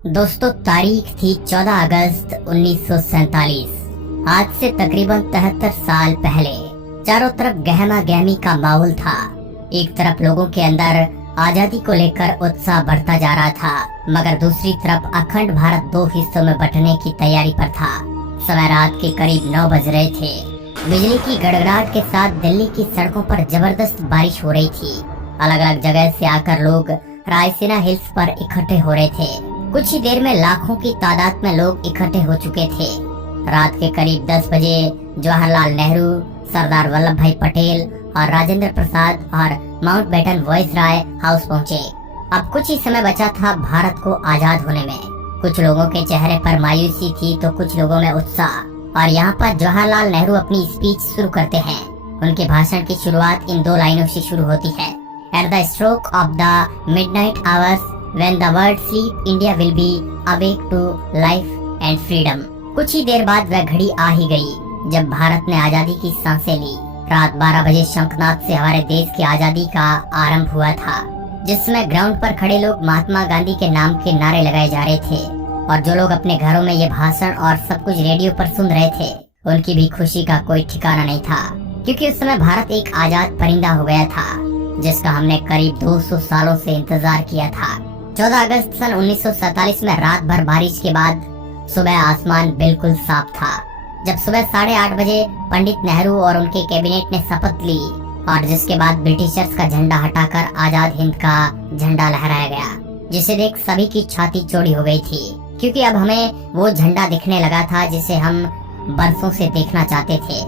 दोस्तों, तारीख थी 14 अगस्त 1947। आज से तकरीबन 73 साल पहले चारों तरफ गहमा गहमी का माहौल था। एक तरफ लोगों के अंदर आजादी को लेकर उत्साह बढ़ता जा रहा था, मगर दूसरी तरफ अखंड भारत दो हिस्सों में बंटने की तैयारी पर था। समय रात के करीब 9 बज रहे थे। बिजली की गड़गड़ाहट के साथ दिल्ली की सड़कों पर जबरदस्त बारिश हो रही थी। अलग अलग जगह से आकर लोग रायसीना हिल्स पर इकट्ठे हो रहे थे। कुछ ही देर में लाखों की तादाद में लोग इकट्ठे हो चुके थे। रात के करीब 10 बजे जवाहरलाल नेहरू, सरदार वल्लभ भाई पटेल और राजेंद्र प्रसाद और माउंटबेटन वॉइसराय हाउस पहुंचे। अब कुछ ही समय बचा था भारत को आजाद होने में। कुछ लोगों के चेहरे पर मायूसी थी तो कुछ लोगों में उत्साह। और यहाँ पर जवाहरलाल नेहरू अपनी स्पीच शुरू करते हैं। उनके भाषण की शुरुआत इन 2 लाइनों से शुरू होती है। At the stroke of the midnight hours when the world sleep, India will be awake to life and freedom। कुछ ही देर बाद वह घड़ी आ ही गई जब भारत ने आजादी की सांसें ली। रात 12 बजे शंखनाद से हमारे देश की आजादी का आरंभ हुआ था, जिसमें ग्राउंड पर खड़े लोग महात्मा गांधी के नाम के नारे लगाए जा रहे थे। और जो लोग अपने घरों में ये भाषण और सब कुछ रेडियो पर सुन रहे थे, उनकी भी खुशी का कोई ठिकाना नहीं था, क्योंकि उस समय भारत एक आजाद परिंदा हो गया था, जिसका हमने करीब 200 सालों से इंतजार किया था। 14 अगस्त सन 1947 में रात भर बारिश के बाद सुबह आसमान बिल्कुल साफ था। जब सुबह 8:30 बजे पंडित नेहरू और उनके कैबिनेट ने शपथ ली और जिसके बाद ब्रिटिशर्स का झंडा हटाकर आजाद हिंद का झंडा लहराया गया, जिसे देख सभी की छाती चौड़ी हो गई थी, क्योंकि अब हमें वो झंडा दिखने लगा था जिसे हम बरसों से देखना चाहते थे।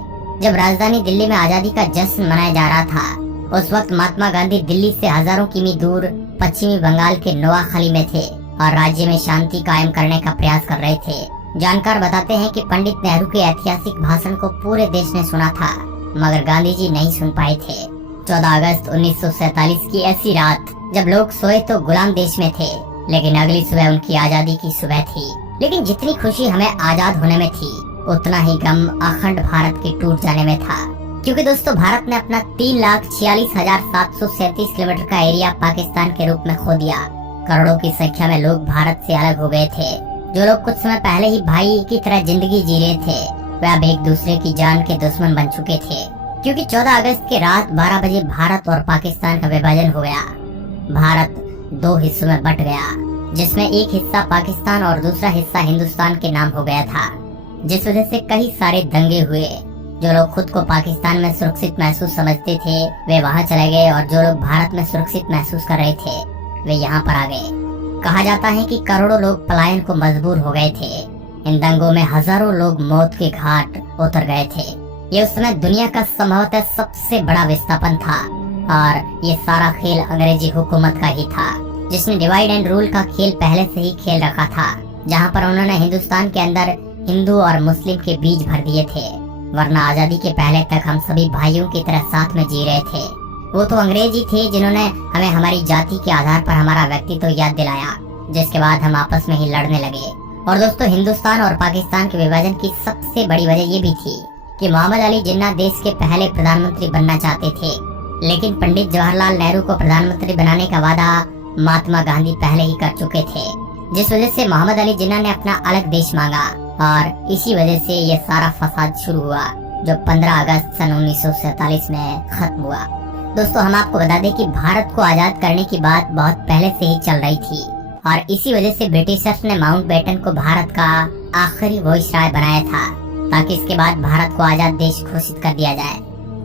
जब राजधानी दिल्ली में आजादी का जश्न मनाया जा रहा था, उस वक्त महात्मा गांधी दिल्ली से हजारों किमी दूर पश्चिमी बंगाल के नोआखली में थे और राज्य में शांति कायम करने का प्रयास कर रहे थे। जानकार बताते हैं कि पंडित नेहरू के ऐतिहासिक भाषण को पूरे देश ने सुना था, मगर गांधी जी नहीं सुन पाए थे। 14 अगस्त 1947 की ऐसी रात जब लोग सोए तो गुलाम देश में थे, लेकिन अगली सुबह उनकी आजादी की सुबह थी। लेकिन जितनी खुशी हमें आजाद होने में थी, उतना ही गम अखंड भारत के टूट जाने में था, क्योंकि दोस्तों भारत ने अपना 3,46,737 किलोमीटर का एरिया पाकिस्तान के रूप में खो दिया। करोड़ों की संख्या में लोग भारत से अलग हो गए थे। जो लोग कुछ समय पहले ही भाई की तरह जिंदगी जी रहे थे, वे अब एक दूसरे की जान के दुश्मन बन चुके थे, क्योंकि 14 अगस्त की रात 12 बजे भारत और पाकिस्तान का विभाजन हो गया। भारत 2 हिस्सों में बट गया, जिसमें एक हिस्सा पाकिस्तान और दूसरा हिस्सा हिंदुस्तान के नाम हो गया था, जिस वजह से कई सारे दंगे हुए। जो लोग खुद को पाकिस्तान में सुरक्षित महसूस समझते थे, वे वहां चले गए, और जो लोग भारत में सुरक्षित महसूस कर रहे थे, वे यहाँ पर आ गए। कहा जाता है कि करोड़ों लोग पलायन को मजबूर हो गए थे। इन दंगों में हजारों लोग मौत के घाट उतर गए थे। ये उस समय दुनिया का संभवतः सबसे बड़ा विस्थापन था, और ये सारा खेल अंग्रेजी हुकूमत का ही था, जिसने डिवाइड एंड रूल का खेल पहले से ही खेल रखा था, जहाँ पर उन्होंने हिंदुस्तान के अंदर हिंदू और मुस्लिम के बीज भर दिए थे। वरना आजादी के पहले तक हम सभी भाइयों की तरह साथ में जी रहे थे। वो तो अंग्रेज ही थे जिन्होंने हमें हमारी जाति के आधार पर हमारा व्यक्तित्व याद दिलाया, जिसके बाद हम आपस में ही लड़ने लगे। और दोस्तों, हिंदुस्तान और पाकिस्तान के विभाजन की सबसे बड़ी वजह ये भी थी कि मोहम्मद अली जिन्ना देश के पहले प्रधानमंत्री बनना चाहते थे, लेकिन पंडित जवाहरलाल नेहरू को प्रधानमंत्री बनाने का वादा महात्मा गांधी पहले ही कर चुके थे, जिस वजह से मोहम्मद अली जिन्ना ने अपना अलग देश मांगा, और इसी वजह से ये सारा फसाद शुरू हुआ, जो 15 अगस्त सन 1947 में खत्म हुआ। दोस्तों, हम आपको बता दें कि भारत को आजाद करने की बात बहुत पहले से ही चल रही थी, और इसी वजह से ब्रिटिशर्स ने माउंटबेटन को भारत का आखिरी वॉइसराय बनाया था, ताकि इसके बाद भारत को आजाद देश घोषित कर दिया जाए।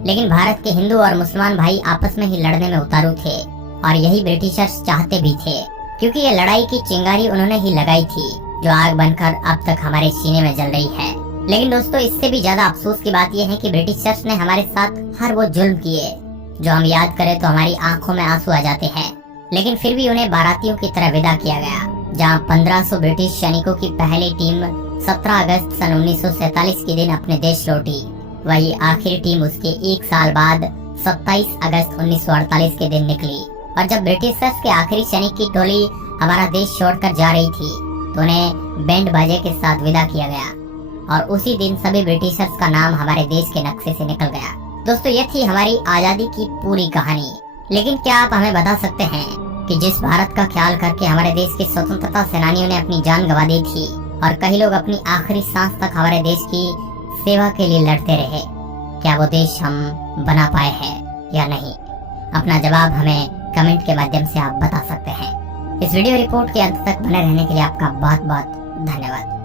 लेकिन भारत के हिंदू और मुसलमान भाई आपस में ही लड़ने में उतारू थे, और यही ब्रिटिशर्स चाहते भी थे, क्योंकि ये लड़ाई की चिंगारी उन्होंने ही लगाई थी, जो आग बनकर अब तक हमारे सीने में जल रही है। लेकिन दोस्तों, इससे भी ज्यादा अफसोस की बात यह है कि ब्रिटिशर्स ने हमारे साथ हर वो जुल्म किए, जो हम याद करें तो हमारी आंखों में आंसू आ जाते हैं। लेकिन फिर भी उन्हें बारातियों की तरह विदा किया गया। जहां 1500 ब्रिटिश सैनिकों की पहली टीम 17 अगस्त सन 1947 के दिन अपने देश लौटी, वही आखिरी टीम उसके 1 साल बाद 27 अगस्त 1948 के दिन निकली। और जब ब्रिटिशर्स के आखिरी सैनिक की टोली हमारा देश छोड़कर जा रही थी, तो उन्हें बैंड बाजे के साथ विदा किया गया, और उसी दिन सभी ब्रिटिशर्स का नाम हमारे देश के नक्शे से निकल गया। दोस्तों, ये थी हमारी आजादी की पूरी कहानी। लेकिन क्या आप हमें बता सकते हैं कि जिस भारत का ख्याल करके हमारे देश के स्वतंत्रता सेनानियों ने अपनी जान गंवा दी थी और कई लोग अपनी आखिरी सांस तक हमारे देश की सेवा के लिए लड़ते रहे, क्या वो देश हम बना पाए हैं या नहीं? अपना जवाब हमें कमेंट के माध्यम से आप बता सकते हैं। इस वीडियो रिपोर्ट के अंत तक बने रहने के लिए आपका बहुत बहुत धन्यवाद।